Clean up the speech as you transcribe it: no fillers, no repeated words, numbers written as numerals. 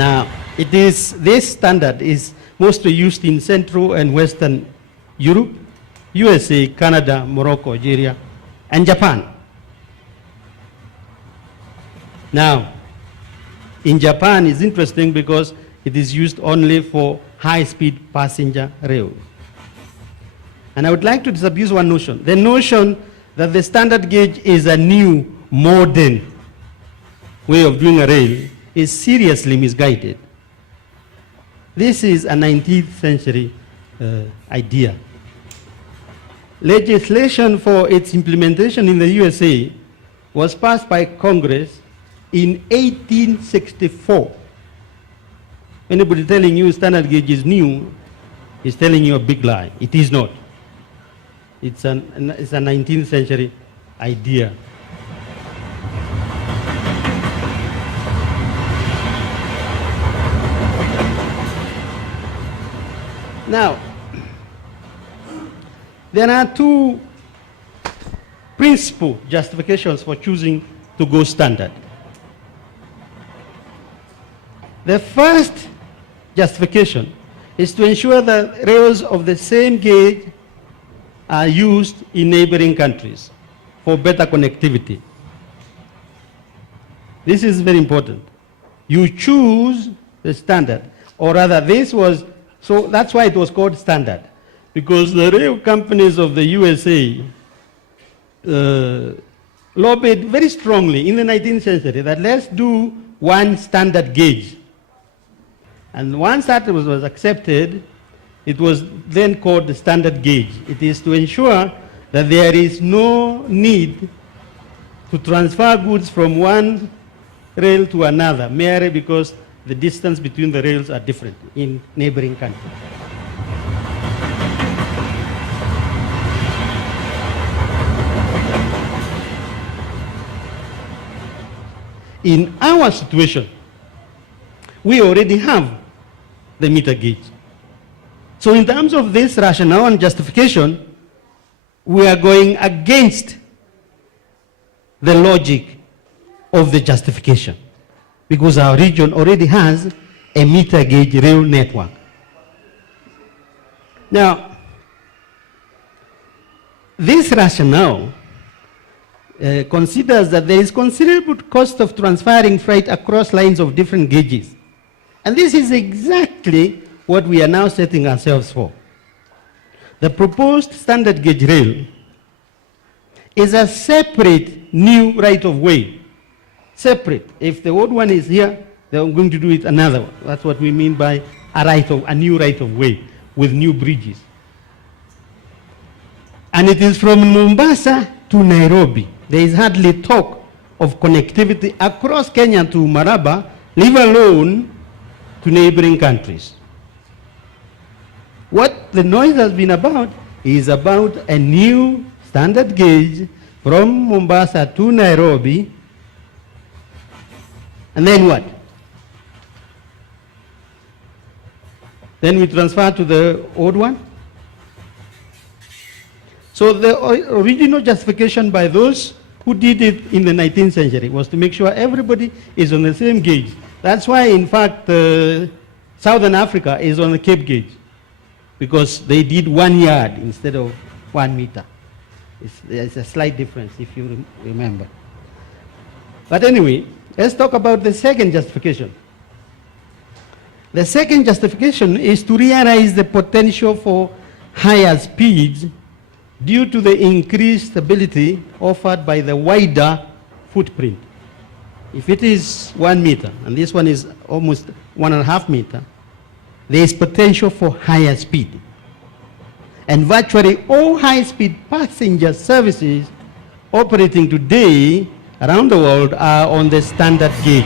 Now, this standard is mostly used in Central and Western Europe, USA, Canada, Morocco, Algeria, and Japan. Now, in Japan, it's interesting because it is used only for high-speed passenger rail. And I would like to disabuse one notion. The notion that the standard gauge is a new, modern way of doing a rail is seriously misguided. This is a 19th century idea. Legislation for its implementation in the USA was passed by Congress in 1864. Anybody telling you standard gauge is new is telling you a big lie. It is not. It's a 19th century idea. Now, there are two principal justifications for choosing to go standard. The first justification is to ensure that rails of the same gauge are used in neighboring countries for better connectivity. This is very important. You choose the standard, or rather so that's why it was called standard, because the rail companies of the USA lobbied very strongly in the 19th century that let's do one standard gauge. And once that was accepted, it was then called the standard gauge. It is to ensure that there is no need to transfer goods from one rail to another, merely because the distance between the rails are different in neighboring countries. In our situation, we already have the meter gauge. So in terms of this rationale and justification, we are going against the logic of the justification, because our region already has a meter gauge rail network. Now, this rationale considers that there is considerable cost of transferring freight across lines of different gauges. And this is exactly what we are now setting ourselves for. The proposed standard gauge rail is a separate new right-of-way. Separate. If the old one is here, they're going to do it another one. That's what we mean by a new right-of-way with new bridges. And it is from Mombasa to Nairobi. There is hardly talk of connectivity across Kenya to Maraba, leave alone to neighboring countries. What the noise has been about is about a new standard gauge from Mombasa to Nairobi. And then what? Then we transfer to the old one. So the original justification by those who did it in the 19th century was to make sure everybody is on the same gauge. That's why, in fact, Southern Africa is on the Cape gauge, because they did 1 yard instead of 1 meter. There's a slight difference, if you remember. But anyway, let's talk about the second justification. The second justification is to realize the potential for higher speeds due to the increased stability offered by the wider footprint. If it is 1 meter, and this one is almost 1.5 meters, there is potential for higher speed. And virtually all high-speed passenger services operating today around the world are on the standard gauge.